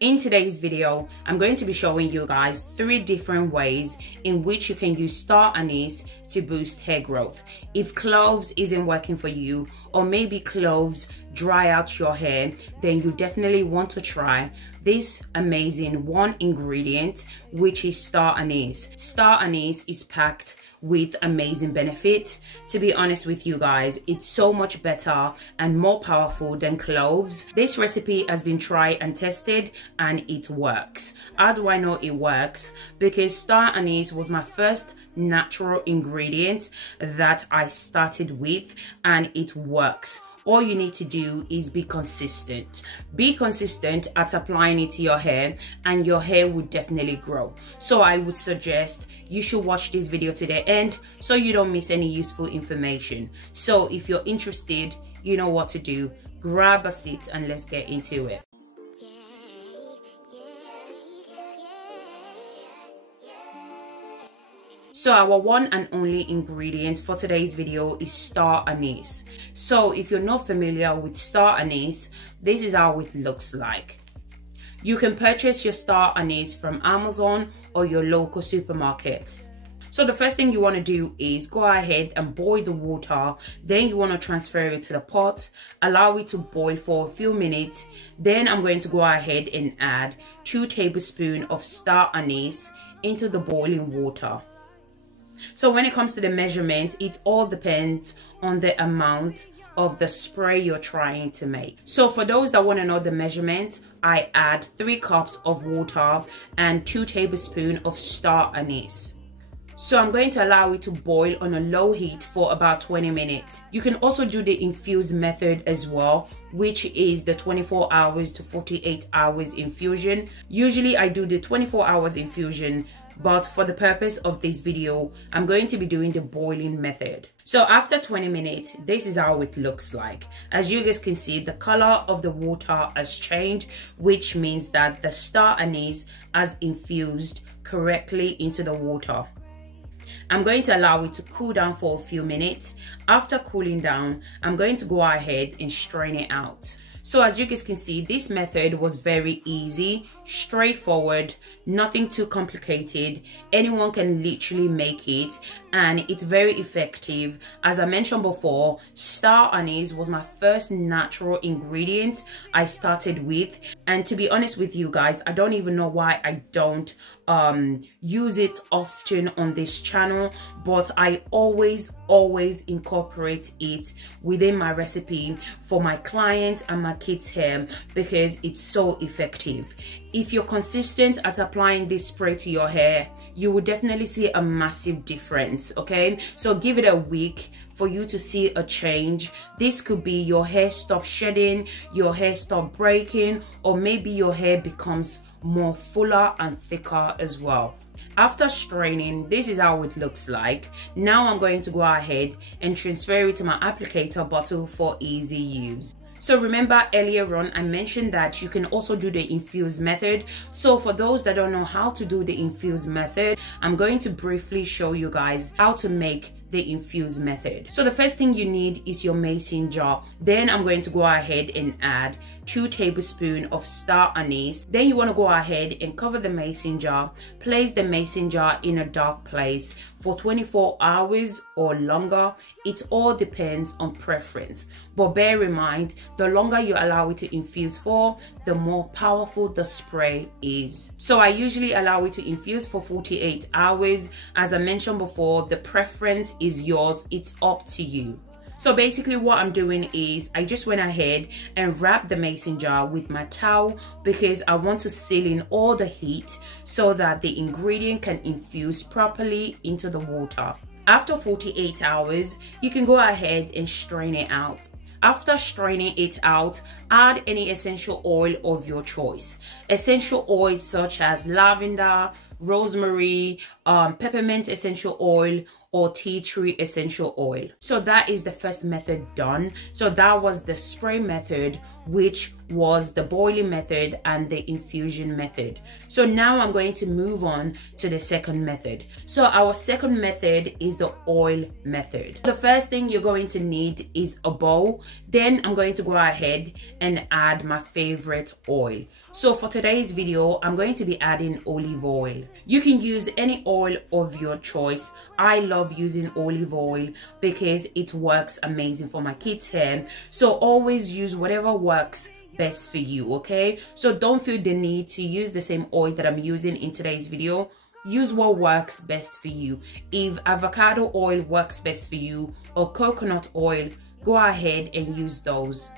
In today's video, I'm going to be showing you guys 3 different ways in which you can use star anise to boost hair growth. If cloves isn't working for you, or maybe cloves dry out your hair, then you definitely want to try this amazing one ingredient, which is star anise. Star anise is packed with amazing benefit. To be honest with you guys, it's so much better and more powerful than cloves. This recipe has been tried and tested and it works. How do I know it works? Because star anise was my first natural ingredient that I started with and it works. All you need to do is be consistent. Be consistent at applying it to your hair and your hair will definitely grow. So I would suggest you should watch this video to the end so you don't miss any useful information. So if you're interested, you know what to do. Grab a seat and let's get into it. So our one and only ingredient for today's video is star anise. So if you're not familiar with star anise, this is how it looks like. You can purchase your star anise from Amazon or your local supermarket. So the first thing you want to do is go ahead and boil the water. Then you want to transfer it to the pot, allow it to boil for a few minutes. Then I'm going to go ahead and add 2 tablespoons of star anise into the boiling water. So when it comes to the measurement, it all depends on the amount of the spray you're trying to make. So for those that want to know the measurement, I add 3 cups of water and 2 tablespoons of star anise. So I'm going to allow it to boil on a low heat for about 20 minutes. You can also do the infused method as well, which is the 24 hours to 48 hours infusion. Usually I do the 24 hours infusion, but for the purpose of this video, I'm going to be doing the boiling method. So after 20 minutes, this is how it looks like. As you guys can see, the color of the water has changed, which means that the star anise has infused correctly into the water. I'm going to allow it to cool down for a few minutes. After cooling down, I'm going to go ahead and strain it out. So as you guys can see, this method was very easy, straightforward, nothing too complicated. Anyone can literally make it and it's very effective. As I mentioned before, star anise was my first natural ingredient I started with. And to be honest with you guys, I don't even know why I don't use it often on this channel, but I always incorporate it within my recipe for my clients and my kids' hair because it's so effective. If you're consistent at applying this spray to your hair, you will definitely see a massive difference. Okay, so give it a week for you to see a change. This could be your hair stop shedding, your hair stop breaking, or maybe your hair becomes more fuller and thicker as well. After straining, this is how it looks like. Now I'm going to go ahead and transfer it to my applicator bottle for easy use. So remember earlier on I mentioned that you can also do the infused method. So for those that don't know how to do the infused method, I'm going to briefly show you guys how to make the infused method. So the first thing you need is your mason jar. Then I'm going to go ahead and add 2 tablespoons of star anise. Then you want to go ahead and cover the mason jar. Place the mason jar in a dark place for 24 hours or longer. It all depends on preference, but bear in mind, the longer you allow it to infuse for, the more powerful the spray is. So I usually allow it to infuse for 48 hours. As I mentioned before, the preference is yours, it's up to you. So basically what I'm doing is I just went ahead and wrapped the mason jar with my towel because I want to seal in all the heat so that the ingredient can infuse properly into the water. After 48 hours, you can go ahead and strain it out. After straining it out, add any essential oil of your choice. Essential oils such as lavender, rosemary, peppermint essential oil, or tea tree essential oil. So that is the first method done. So that was the spray method, which was the boiling method and the infusion method. So now I'm going to move on to the second method. So our second method is the oil method. The first thing you're going to need is a bowl. Then I'm going to go ahead and add my favorite oil. So for today's video, I'm going to be adding olive oil. You can use any oil of your choice. I love using olive oil because it works amazing for my kids' hair. So always use whatever works best for you, okay? So don't feel the need to use the same oil that I'm using in today's video. Use what works best for you. If avocado oil works best for you or coconut oil, go ahead and use those.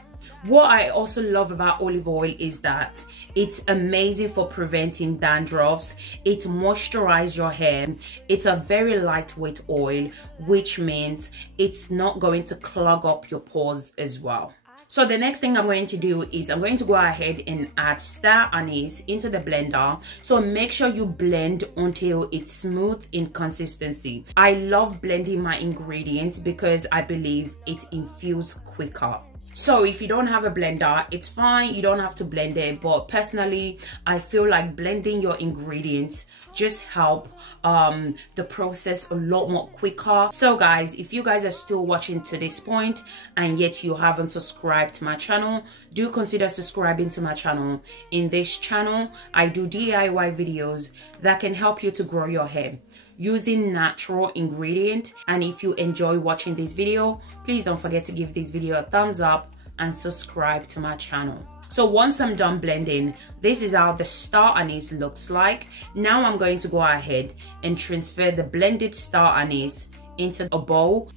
What I also love about olive oil is that it's amazing for preventing dandruffs. It moisturizes your hair. It's a very lightweight oil, which means it's not going to clog up your pores as well. So the next thing I'm going to do is I'm going to go ahead and add Star Anise into the blender. So make sure you blend until it's smooth in consistency. I love blending my ingredients because I believe it infuses quicker. So if you don't have a blender, it's fine, you don't have to blend it, but personally I feel like blending your ingredients just help the process a lot more quicker. So guys, if you guys are still watching to this point and yet you haven't subscribed to my channel, do consider subscribing to my channel. In this channel I do DIY videos that can help you to grow your hair using natural ingredient. And if you enjoy watching this video, please don't forget to give this video a thumbs up and subscribe to my channel. So once I'm done blending, this is how the Star Anise looks like. Now I'm going to go ahead and transfer the blended Star Anise into a bowl.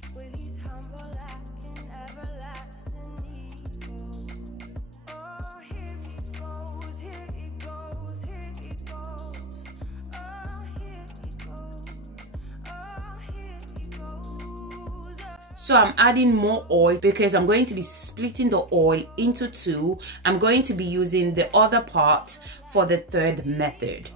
So I'm adding more oil because I'm going to be splitting the oil into two. I'm going to be using the other part for the third method.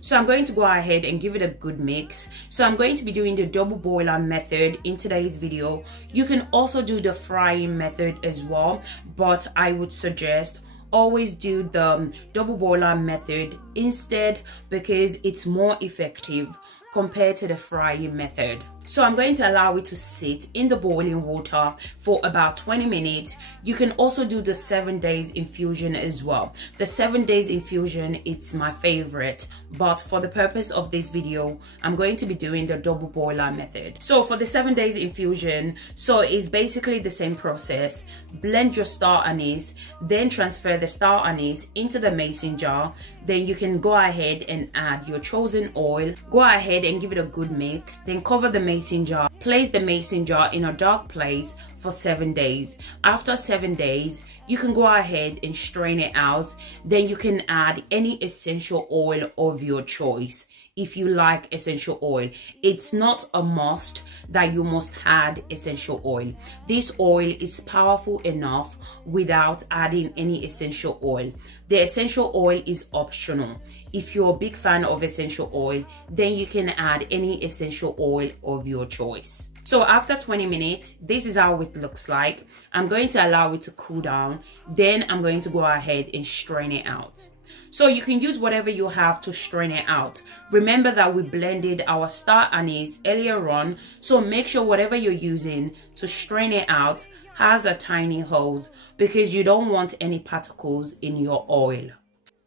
So I'm going to go ahead and give it a good mix. So I'm going to be doing the double boiler method in today's video. You can also do the frying method as well, but I would suggest always do the double boiler method instead because it's more effective compared to the frying method. So I'm going to allow it to sit in the boiling water for about 20 minutes. You can also do the 7 days infusion as well. The 7 days infusion, it's my favorite, but for the purpose of this video, I'm going to be doing the double boiler method. So for the 7 days infusion, so it's basically the same process. Blend your Star Anise, then transfer the Star Anise into the mason jar. Then you can go ahead and add your chosen oil. Go ahead and give it a good mix. Then cover the mason jar. Place the mason jar in a dark place for 7 days. After 7 days, you can go ahead and strain it out. Then you can add any essential oil of your choice. If you like essential oil, it's not a must that you must add essential oil. This oil is powerful enough without adding any essential oil. The essential oil is optional. If you're a big fan of essential oil, then you can add any essential oil of your choice. So after 20 minutes, this is how it looks like. I'm going to allow it to cool down. Then I'm going to go ahead and strain it out. So you can use whatever you have to strain it out. Remember that we blended our Star Anise earlier on, so make sure whatever you're using to strain it out has a tiny hose because you don't want any particles in your oil.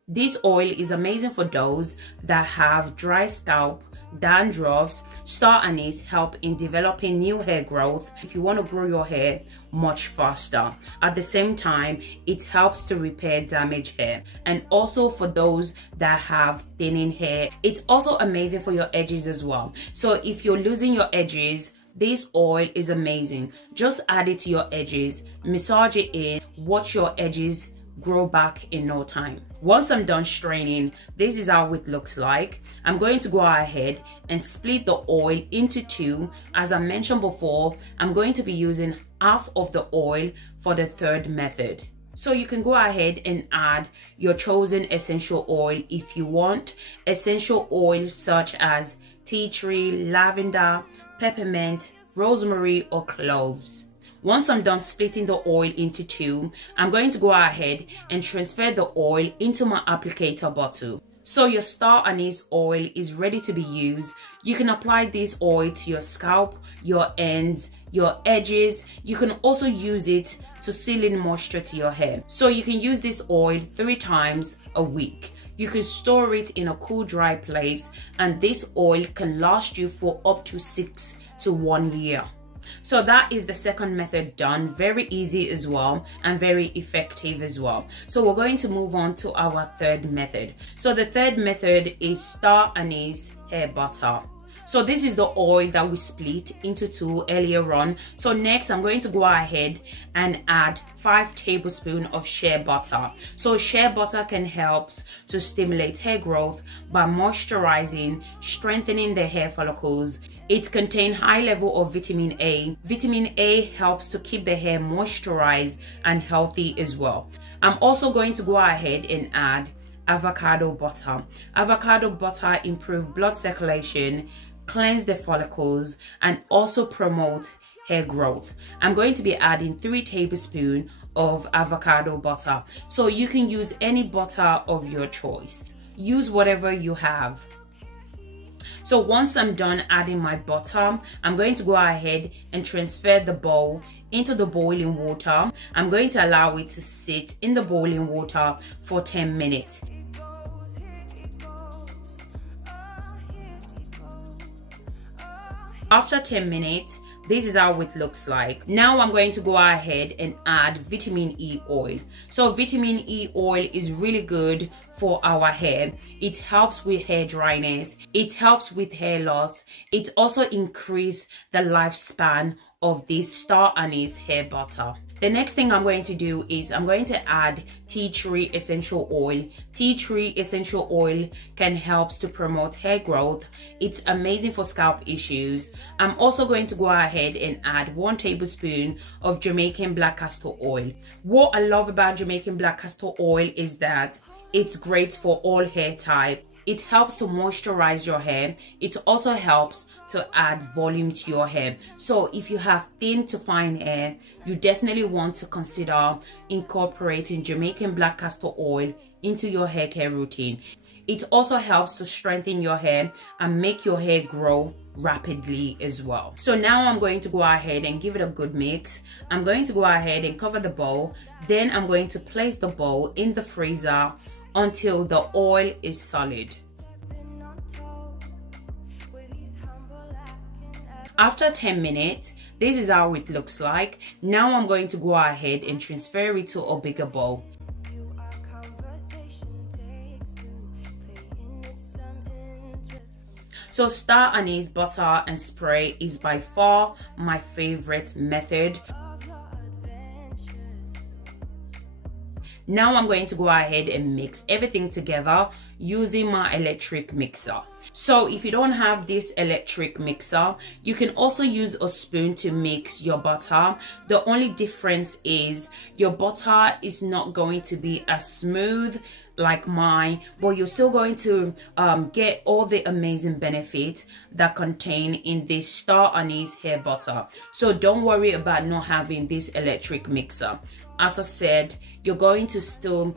This oil is amazing for those that have dry scalp, dandruffs. Star Anise help in developing new hair growth if you want to grow your hair much faster. At the same time, it helps to repair damaged hair, and also for those that have thinning hair. It's also amazing for your edges as well. So if you're losing your edges, this oil is amazing. Just add it to your edges, massage it in, watch your edges grow back in no time. Once I'm done straining, this is how it looks like. I'm going to go ahead and split the oil into two. As I mentioned before, I'm going to be using half of the oil for the third method. So you can go ahead and add your chosen essential oil if you want. Essential oils such as tea tree, lavender, peppermint, rosemary, or cloves. Once I'm done splitting the oil into two, I'm going to go ahead and transfer the oil into my applicator bottle. So your Star Anise oil is ready to be used. You can apply this oil to your scalp, your ends, your edges. You can also use it to seal in moisture to your hair. So you can use this oil 3 times a week. You can store it in a cool, dry place, and this oil can last you for up to 6 to 1 year. So that is the second method done. Very easy as well and very effective as well. So we're going to move on to our third method. So the third method is Star Anise hair butter. So this is the oil that we split into 2 earlier on. So next I'm going to go ahead and add 5 tablespoons of shea butter. So shea butter can help to stimulate hair growth by moisturizing, strengthening the hair follicles. It contains high level of vitamin A. Vitamin A helps to keep the hair moisturized and healthy as well. I'm also going to go ahead and add avocado butter. Avocado butter improves blood circulation, cleanse the follicles, and also promote hair growth. I'm going to be adding 3 tablespoons of avocado butter. So you can use any butter of your choice. Use whatever you have. So once I'm done adding my butter, I'm going to go ahead and transfer the bowl into the boiling water. I'm going to allow it to sit in the boiling water for 10 minutes. After 10 minutes, this is how it looks like. Now I'm going to go ahead and add vitamin E oil. So vitamin E oil is really good for our hair. It helps with hair dryness. It helps with hair loss. It also increases the lifespan of this Star Anise hair butter. The next thing I'm going to do is I'm going to add tea tree essential oil. Tea tree essential oil can help to promote hair growth. It's amazing for scalp issues. I'm also going to go ahead and add 1 tablespoon of Jamaican black castor oil. What I love about Jamaican black castor oil is that it's great for all hair types. It helps to moisturize your hair. It also helps to add volume to your hair. So if you have thin to fine hair, you definitely want to consider incorporating Jamaican black castor oil into your hair care routine. It also helps to strengthen your hair and make your hair grow rapidly as well. So now I'm going to go ahead and give it a good mix. I'm going to go ahead and cover the bowl. Then I'm going to place the bowl in the freezer until the oil is solid. After 10 minutes, this is how it looks like. Now I'm going to go ahead and transfer it to a bigger bowl. So Star Anise butter and spray is by far my favorite method. Now I'm going to go ahead and mix everything together using my electric mixer. So if you don't have this electric mixer, you can also use a spoon to mix your butter. The only difference is your butter is not going to be as smooth like mine, but you're still going to get all the amazing benefits that contain in this Star Anise hair butter. So don't worry about not having this electric mixer. As I said, you're going to still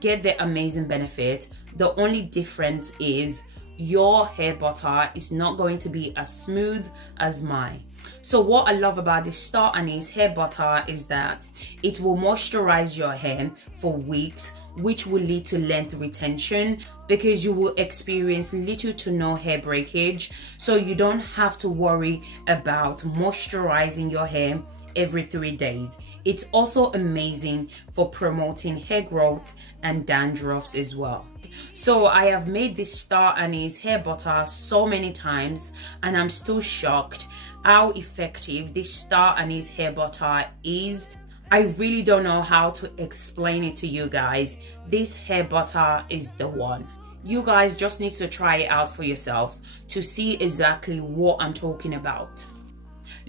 get the amazing benefit. The only difference is your hair butter is not going to be as smooth as mine. So what I love about this Star Anise hair butter is that it will moisturize your hair for weeks, which will lead to length retention because you will experience little to no hair breakage. So you don't have to worry about moisturizing your hair every 3 days. It's also amazing for promoting hair growth and dandruffs as well. So I have made this Star Anise hair butter so many times and I'm still shocked how effective this Star Anise hair butter is. I really don't know how to explain it to you guys. This hair butter is the one. You guys just need to try it out for yourself to see exactly what I'm talking about.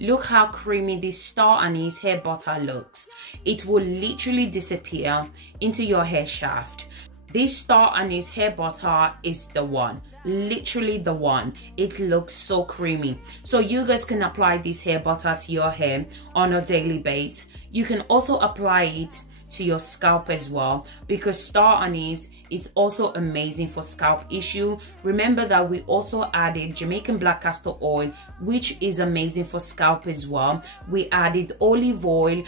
Look how creamy this Star Anise hair butter looks. It will literally disappear into your hair shaft. This Star Anise hair butter is the one, literally the one. It looks so creamy. So you guys can apply this hair butter to your hair on a daily basis. You can also apply it to your scalp as well, because Star Anise is also amazing for scalp issue. Remember that we also added Jamaican black castor oil, which is amazing for scalp as well. We added olive oil,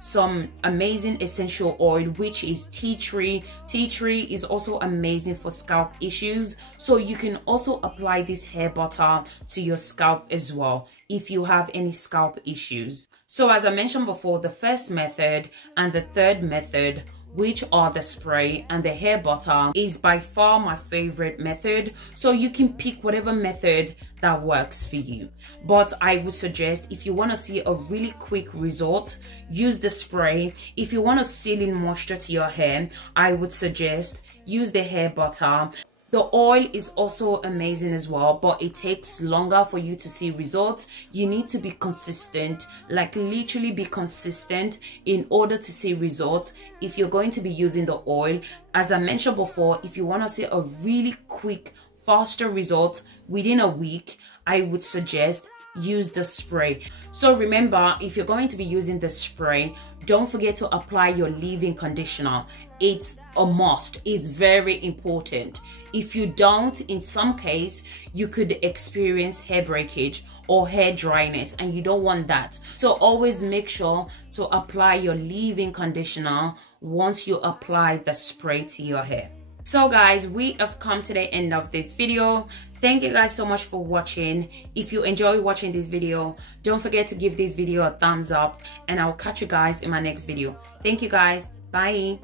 some amazing essential oil, which is tea tree. Tea tree is also amazing for scalp issues. So you can also apply this hair butter to your scalp as well if you have any scalp issues. So as I mentioned before, the first method and the third method, which are the spray and the hair butter, is by far my favorite method. So you can pick whatever method that works for you. But I would suggest, if you want to see a really quick result, use the spray. If you want to seal in moisture to your hair, I would suggest use the hair butter. The oil is also amazing as well, but it takes longer for you to see results. You need to be consistent, like literally be consistent in order to see results. If you're going to be using the oil, as I mentioned before, if you want to see a really quick, faster result within a week, I would suggest use the spray. So remember, if you're going to be using the spray, don't forget to apply your leave-in conditioner. It's a must. It's very important. If you don't, in some case, you could experience hair breakage or hair dryness, and you don't want that. So always make sure to apply your leave-in conditioner once you apply the spray to your hair. So guys, we have come to the end of this video. Thank you guys so much for watching. If you enjoy watching this video, don't forget to give this video a thumbs up, and I'll catch you guys in my next video. Thank you guys. Bye.